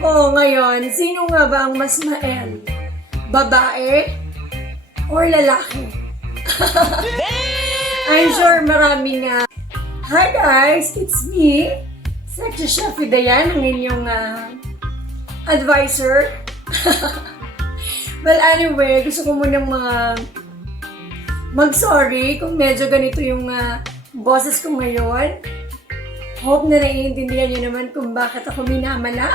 ko ngayon, sino nga ba ang mas mael? Babae or lalaki? I'm sure maraming hi guys, it's me, Sexy Chef Dayan, ang inyong advisor. Well, anyway, gusto ko munang mag-sorry kung medyo ganito yung boses ko ngayon. Hope na naiintindihan niyo naman kung bakit ako minamala.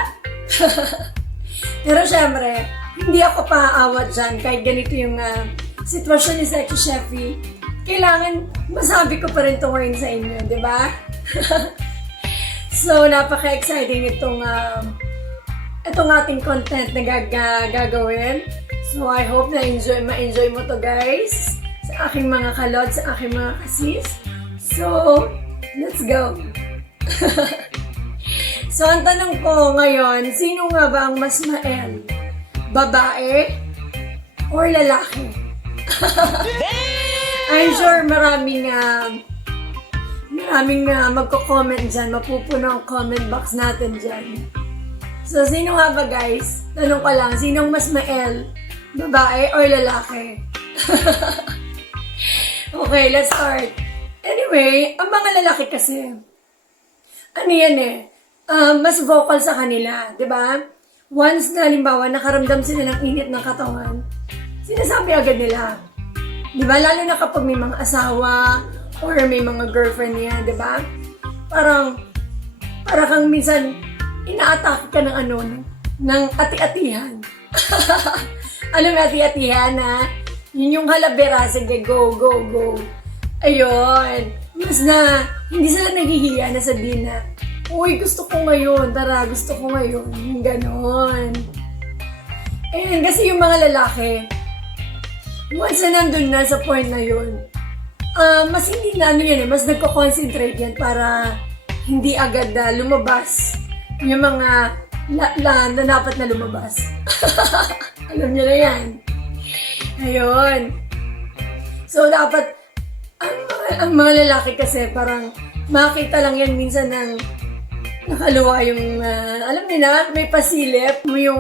Pero syempre, hindi ako paaawat dyan kahit ganito yung sitwasyon ni Sexy Chefy. Kailangan masabi ko pa rin ito ngayon sa inyo, di ba? So, napaka-exciting itong ating content na gagawin. So, I hope na ma-enjoy mo to guys. Sa aking mga kalod, sa aking mga kasis. So, let's go! So, ang tanong ko ngayon, sino nga ba ang mas mael? Babae or lalaki? I'm sure maraming magko-comment dyan, mapupuno ang comment box natin dyan. So, sino nga ba guys? Tanong ko lang, sinong mas mael? Babae or lalaki? Okay, let's start. Anyway, ang mga lalaki kasi, ano yan mas vocal sa kanila, di ba? Once na halimbawa nakaramdam sila ng init ng katawan, sinasabi agad nila. Di ba? Lalo na kapag may mga asawa or may mga girlfriend niya, di ba? Parang kang minsan ina-attack ka ng ati-atihan. Alam mo ati-atihan yun yung halabera, sige, go, go, go. Ayun. Mas na, hindi sila naghihiya na sabihin na, uy, gusto ko ngayon, tara, gusto ko ngayon. Yung ganon. And kasi yung mga lalaki, once na nandun na sa point na yun, mas hindi na mas nagko-concentrate yan para hindi agad lumabas yung mga na dapat na lumabas. Alam niyo na yan. Ayun. So, dapat, ang mga lalaki kasi parang makita lang yan minsan ng nakaluwa yung, alam niyo na, may pasilip, yung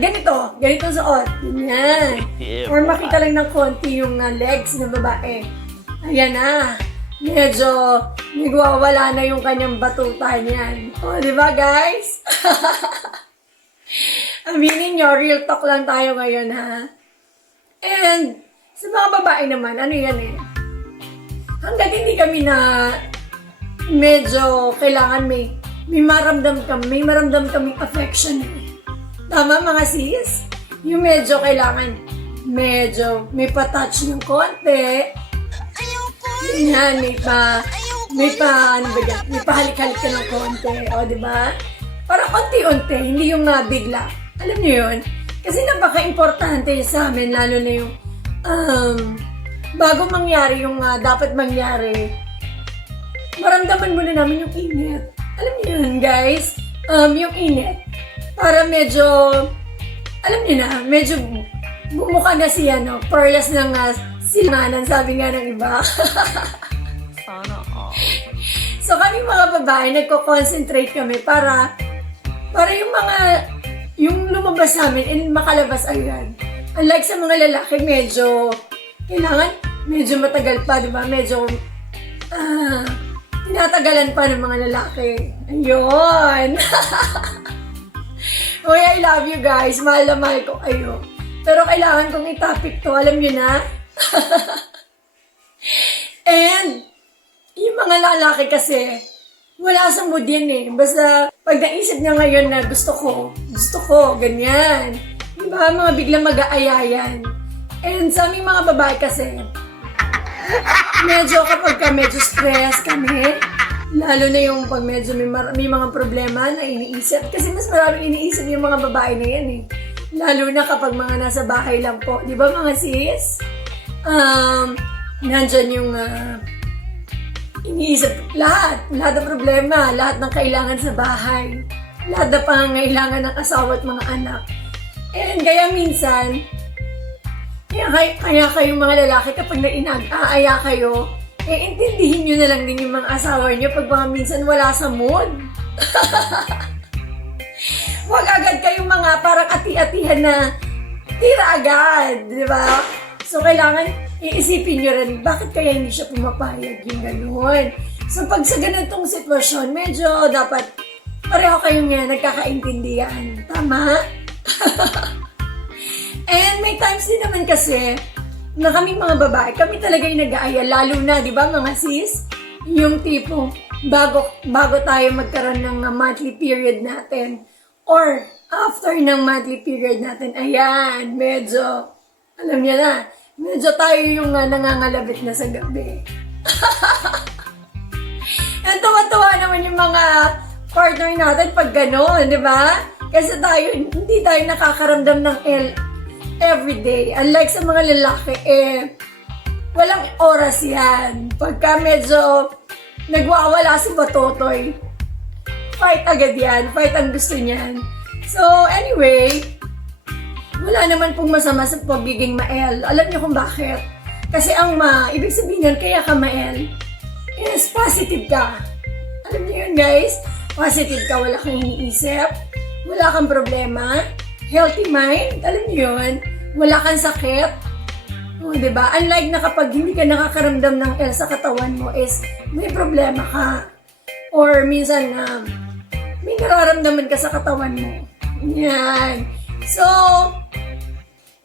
ganito suot. Ganyan. Or makita lang ng konti yung legs ng babae. Ayan na. Medyo nagwawala na yung kanyang batuta niyan. O, di ba guys? Aminin nyo, real talk lang tayo ngayon ha. And sa mga babae naman, ano yan hanggat hindi kami na medyo kailangan may maramdam kaming affection Tama mga sis? Yung medyo kailangan, may pa-touch ng konti. Yan, may pahalik-halik ka ng konti. O, diba? Para konti-unti, hindi yung bigla. Alam niyo yun? Kasi napaka-importante sa amin, lalo na yung bago mangyari yung dapat mangyari, maramdaman muna namin yung init. Alam niyo yun, guys? Yung init. Para medyo, alam niyo na, medyo bumukha na siya, perlas ng silanganan, sabi nga ng iba. Sana all. So kami mga babae, nagko-concentrate kami para yung lumabas namin and makalabas agad. Unlike sa mga lalaki, medyo matagal pa, di ba? Medyo, tinatagalan pa ng mga lalaki. Ayun! Uy, I love you guys. Mahal na mahal ko kayo. Pero kailangan kong i-topic to. Alam nyo na? And, yung mga lalaki kasi, wala sa mood yan Basta, pag naisip niya ngayon na gusto ko, ganyan. Diba? Mga biglang mag-aayayan. And sa aming mga babae kasi, medyo stress kami, lalo na yung pag medyo may mga problema na iniisip. Kasi mas maraming iniisip yung mga babae na yan Lalo na kapag mga nasa bahay lang po. Di ba mga sis? Nandyan yung iniisip lahat ng problema, lahat ng kailangan sa bahay, lahat ng pangangailangan ng asawa at mga anak. And kaya minsan, kaya kayong mga lalaki kapag aaya kayo, intindihin nyo na lang din yung mga asawa nyo pag mga minsan wala sa mood. Huwag agad kayong mga parang ati-atihan na tira agad, di ba? So, kailangan iisipin nyo rin, bakit kaya hindi siya pumapayag yung gano'n? So, pag sa ganitong sitwasyon, medyo dapat pareho kayong nagkakaintindihan. Tama? And may times din naman kasi na kaming mga babae, kami talaga yung nag-aaya, lalo na, di ba mga sis? Yung tipo, bago tayo magkaroon ng monthly period natin, or after ng monthly period natin, ayan, medyo, alam niya na, medyo tayo yung nangangalabit na sa gabi. And tuwa-tuwa naman yung mga partner natin pag gano'n, di ba? Kasi hindi tayo nakakaramdam ng everyday. Unlike sa mga lalaki, walang oras yan. Pagka medyo nagwawala si Batotoy, fight agad yan. Fight ang gusto niyan. So, anyway, wala naman pong masama sa pagiging mael. Alam niyo kung bakit? Kasi ang ibig sabihin yan, kaya ka mael, is positive ka. Alam niyo yun, guys? Positive ka, wala kang iniisip, wala kang problema, healthy mind, alam niyo yun? Wala kang sakit. O, diba? Unlike na kapag hindi ka nakakaramdam ng sa katawan mo is may problema ka. Or minsan may nararamdaman ka sa katawan mo. Yan. So,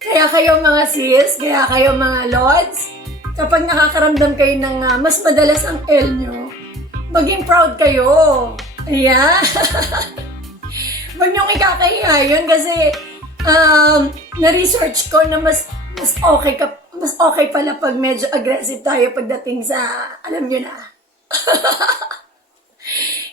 kaya kayo mga sis, kaya kayo mga lods, kapag nakakaramdam kayo ng mas madalas ang nyo, maging proud kayo. Ayan. Huwag niyong ikakahiya yun kasi na-research ko na mas okay pala pag medyo aggressive tayo pagdating sa, alam niyo na.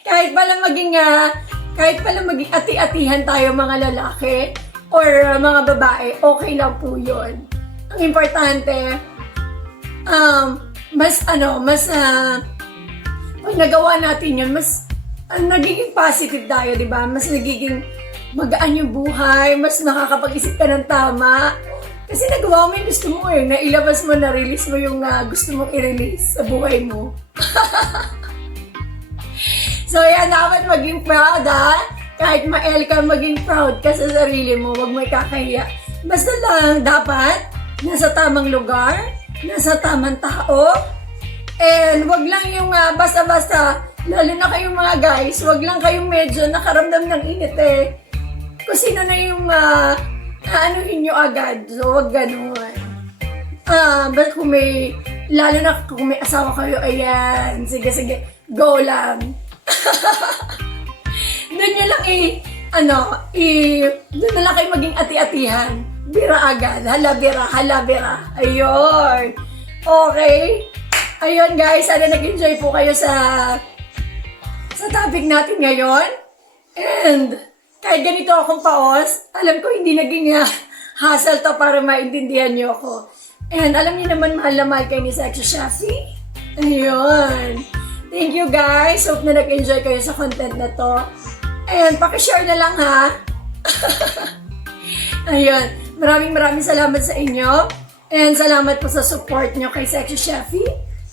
kahit pala maging ati-atihan tayo mga lalaki or mga babae, okay lang po yun. Ang importante, pag nagawa natin yun, mas nagiging positive tayo, di ba? Mas nagiging magaan yung buhay, mas nakakapag-isip ka ng tama. Kasi nagawa mo yung gusto mo nailabas mo, na-release mo yung gusto mong i-release sa buhay mo. So, yan, dapat maging proud, ha? Kahit ma-L ka, maging proud ka sa sarili mo, wag mo ikakahiya. Basta lang, dapat, nasa tamang lugar, nasa tamang tao, and wag lang yung basta-basta, lalo na kayong mga guys, wag lang kayong medyo nakaramdam ng init kung sino na yung aanuhin nyo agad. So, wag ganun. But lalo na kung may asawa kayo, ayan, sige, go lang. Doon nyo lang doon na lang kayo maging ati-atihan. Bira agad. Hala bira. Ayun. Okay. Ayun guys, sana nag-enjoy po kayo sa topic natin ngayon. And kahit ganito akong paos, alam ko hindi naging hassle to para maintindihan nyo ako. And alam niyo naman, mahal na mahal kayo ni Sexy Shafi. Ayun. Thank you guys. Hope na nag-enjoy kayo sa content na to. And pakishare na lang ha. Ayun. Maraming salamat sa inyo. And salamat po sa support nyo kay Sexy Shafi.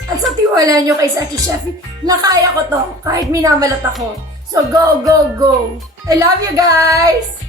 At sa tiwala nyo kay Sexy Shafi, na kaya ko to kahit minamalat ako. So go! I love you guys!